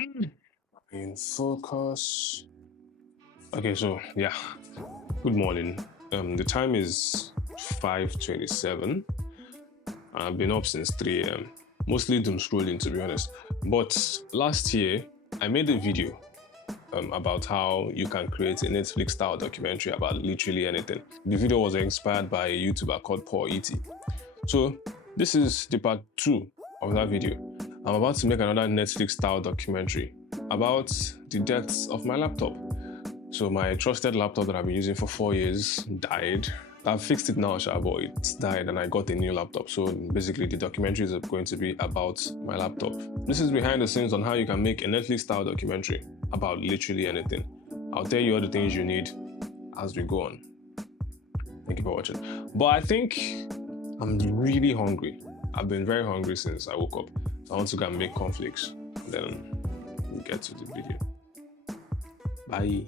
In focus. Okay, so yeah, good morning. The time is 5:27. I've been up since 3 a.m. Mostly doom scrolling, to be honest. But last year, I made a video about how you can create a Netflix style documentary about literally anything. The video was inspired by a YouTuber called Paul E.T. So this is the part 2 of that video. I'm about to make another Netflix style documentary about the deaths of my laptop. So my trusted laptop that I've been using for 4 years died. I've fixed it now, but it died and I got a new laptop. So basically the documentary is going to be about my laptop. This is behind the scenes on how you can make a Netflix style documentary about literally anything. I'll tell you all the things you need as we go on. Thank you for watching. But I think I'm really hungry. I've been very hungry since I woke up. So I want to go and make cornflakes. Then we'll get to the video. Bye.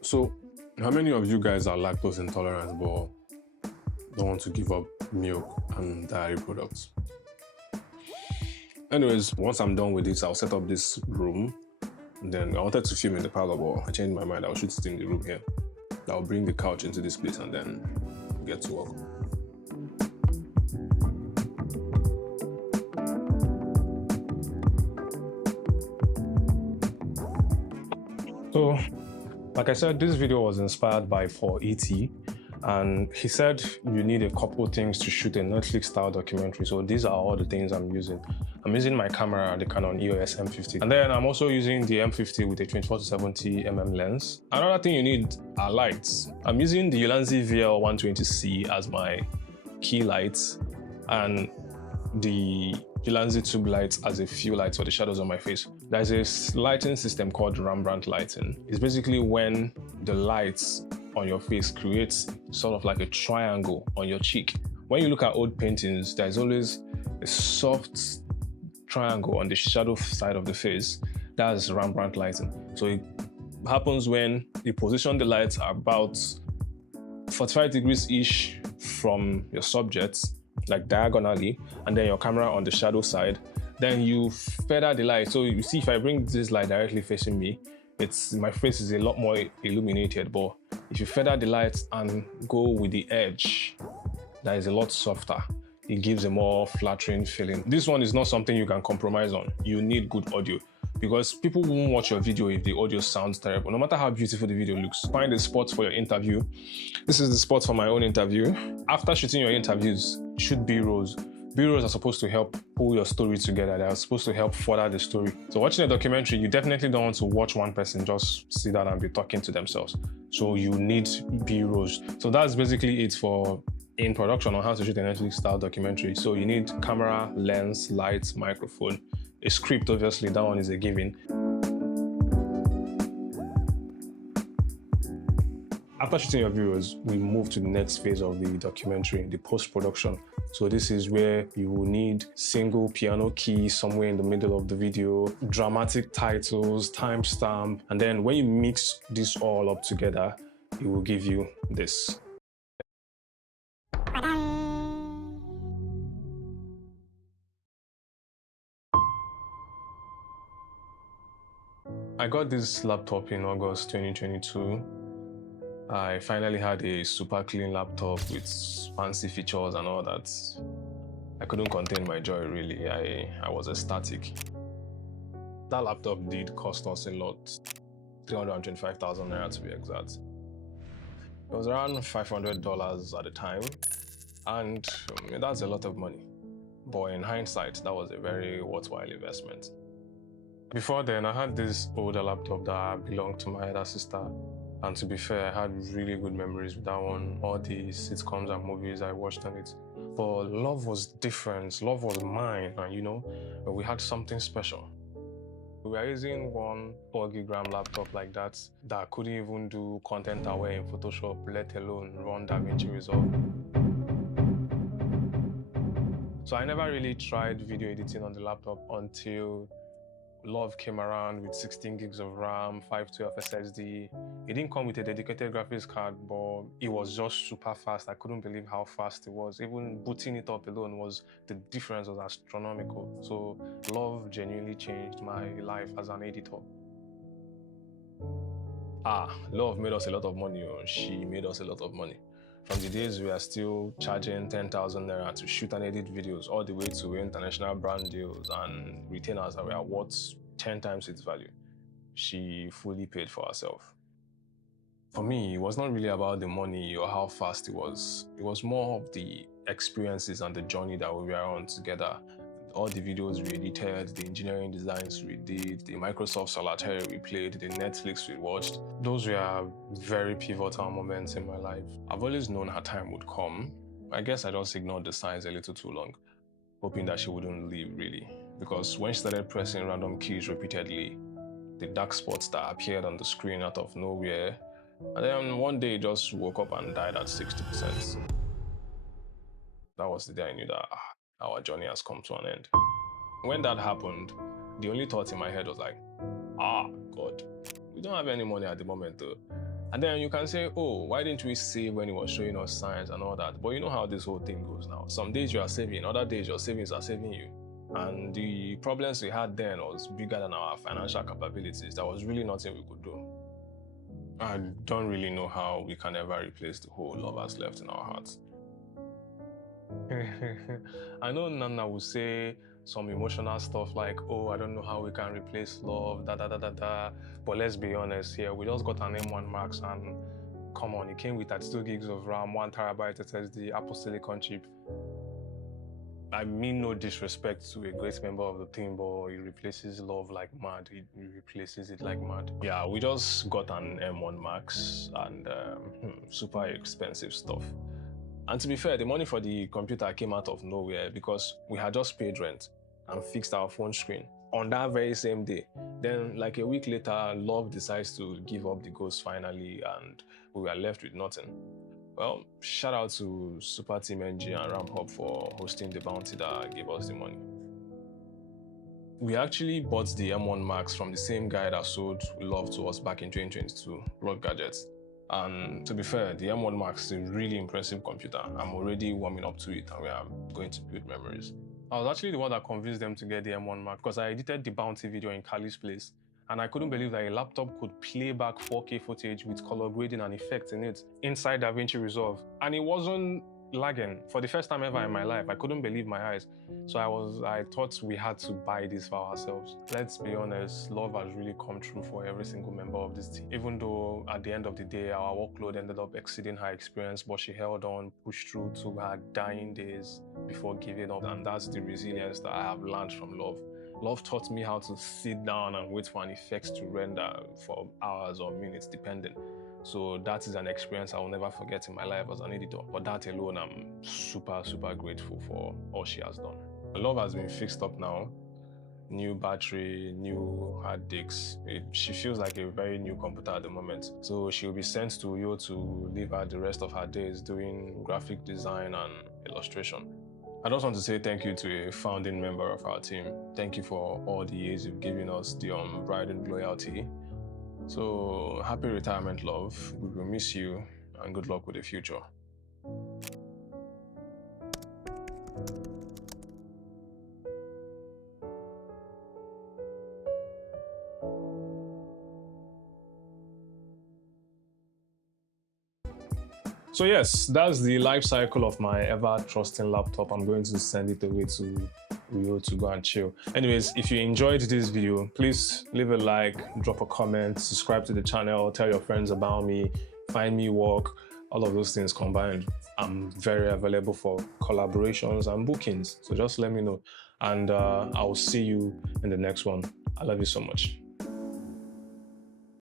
So, how many of you guys are lactose intolerant but don't want to give up milk and dairy products? Anyways, once I'm done with this, I'll set up this room. And then I wanted to film in the parlor, but I changed my mind. I'll shoot it in the room here. I'll bring the couch into this place and then get to work. So, like I said, this video was inspired by Paul E.T. and he said you need a couple things to shoot a Netflix style documentary. So these are all the things I'm using. I'm using my camera, the Canon EOS M50. And then I'm also using the M50 with a 24-70mm lens. Another thing you need are lights. I'm using the Ulanzi VL120C as my key lights and the Ulanzi tube lights as a few lights for the shadows on my face. There's a lighting system called Rembrandt lighting. It's basically when the lights on your face creates sort of like a triangle on your cheek. When you look at old paintings, there's always a soft triangle on the shadow side of the face. That's Rembrandt lighting. So it happens when you position the lights about 45 degrees-ish from your subject, like diagonally, and then your camera on the shadow side. Then you feather the light. So you see, if I bring this light directly facing me, my face is a lot more illuminated. But if you feather the light and go with the edge, that is a lot softer. It gives a more flattering feeling. This one is not something you can compromise on. You need good audio because people won't watch your video if the audio sounds terrible, no matter how beautiful the video looks. Find a spot for your interview. This is the spot for my own interview. After shooting your interviews, shoot B-rolls. B-rolls are supposed to help pull your story together. They are supposed to help further the story. So watching a documentary, you definitely don't want to watch one person just sit down and be talking to themselves. So you need B-rolls. So that's basically it for in production on how to shoot a Netflix style documentary. So you need camera, lens, lights, microphone, a script, obviously, that one is a given. After shooting your videos, we move to the next phase of the documentary, the post-production. So this is where you will need single piano key somewhere in the middle of the video, dramatic titles, timestamp, and then when you mix this all up together, it will give you this. I got this laptop in August 2022. I finally had a super clean laptop with fancy features and all that. I couldn't contain my joy, really. I was ecstatic. That laptop did cost us a lot, 325,000 naira to be exact. It was around $500 at the time, and that's a lot of money. But in hindsight, that was a very worthwhile investment. Before then, I had this older laptop that belonged to my elder sister. And to be fair, I had really good memories with that one. All the sitcoms and movies I watched on it. But love was different. Love was mine. And we had something special. We were using one 4GB laptop like that couldn't even do content aware in Photoshop, let alone run DaVinci Resolve. So I never really tried video editing on the laptop until Love came around with 16 gigs of RAM, 512 SSD. It didn't come with a dedicated graphics card, but it was just super fast. I couldn't believe how fast it was. Even booting it up alone the difference was astronomical. So Love genuinely changed my life as an editor. Love made us a lot of money. She made us a lot of money. From the days we are still charging 10,000 naira to shoot and edit videos, all the way to international brand deals and retainers that were worth 10 times its value, she fully paid for herself. For me, it was not really about the money or how fast it was. It was more of the experiences and the journey that we were on together. All the videos we edited, the engineering designs we did, the Microsoft Solitaire we played, the Netflix we watched, those were very pivotal moments in my life. I've always known her time would come. I guess I just ignored the signs a little too long, hoping that she wouldn't leave, really. Because when she started pressing random keys repeatedly, the dark spots that appeared on the screen out of nowhere, and then one day just woke up and died at 60%. That was the day I knew that our journey has come to an end. When that happened, the only thought in my head was like, God, we don't have any money at the moment though. And then you can say, oh, why didn't we save when he was showing us signs and all that? But you know how this whole thing goes now. Some days you are saving, other days your savings are saving you. And the problems we had then was bigger than our financial capabilities. There was really nothing we could do. I don't really know how we can ever replace the whole love has left in our hearts. I know Nana will say some emotional stuff like, oh, I don't know how we can replace love, da. But let's be honest here, we just got an M1 Max and come on, it came with 32 gigs of RAM, 1 terabyte SSD, Apple Silicon chip. I mean no disrespect to a great member of the team, but it replaces love like mad. It replaces it like mad. Yeah, we just got an M1 Max and super expensive stuff. And to be fair, the money for the computer came out of nowhere because we had just paid rent and fixed our phone screen on that very same day. Then like a week later, Love decides to give up the ghost finally and we were left with nothing. Well, shout out to Super Team NG and RampHub for hosting the bounty that gave us the money. We actually bought the M1 Max from the same guy that sold Love to us back in 2022, Rock Gadgets. And to be fair, the M1 Max is a really impressive computer. I'm already warming up to it and we are going to build memories. I was actually the one that convinced them to get the M1 Max because I edited the bounty video in Kali's place. And I couldn't believe that a laptop could play back 4K footage with color grading and effects in it inside DaVinci Resolve. And it wasn't lagging. For the first time ever in my life, I couldn't believe my eyes. So I thought we had to buy this for ourselves. Let's be honest, love has really come true for every single member of this team. Even though at the end of the day, our workload ended up exceeding her experience, but she held on, pushed through to her dying days before giving up. And that's the resilience that I have learned from Love. Love taught me how to sit down and wait for an effect to render for hours or minutes, depending. So that is an experience I will never forget in my life as an editor. But that alone, I'm super, super grateful for all she has done. Love has been fixed up now. New battery, new hard disks. She feels like a very new computer at the moment. So she'll be sent to Uyo to live out the rest of her days doing graphic design and illustration. I just want to say thank you to a founding member of our team. Thank you for all the years you've given us, the unbridled loyalty. So happy retirement, Love. We will miss you and good luck with the future. So yes, that's the life cycle of my ever-trusting laptop. I'm going to send it away to Rio to go and chill. Anyways, if you enjoyed this video, please leave a like, drop a comment, subscribe to the channel, tell your friends about me, find me work, all of those things combined. I'm very available for collaborations and bookings. So just let me know. And I will see you in the next one. I love you so much.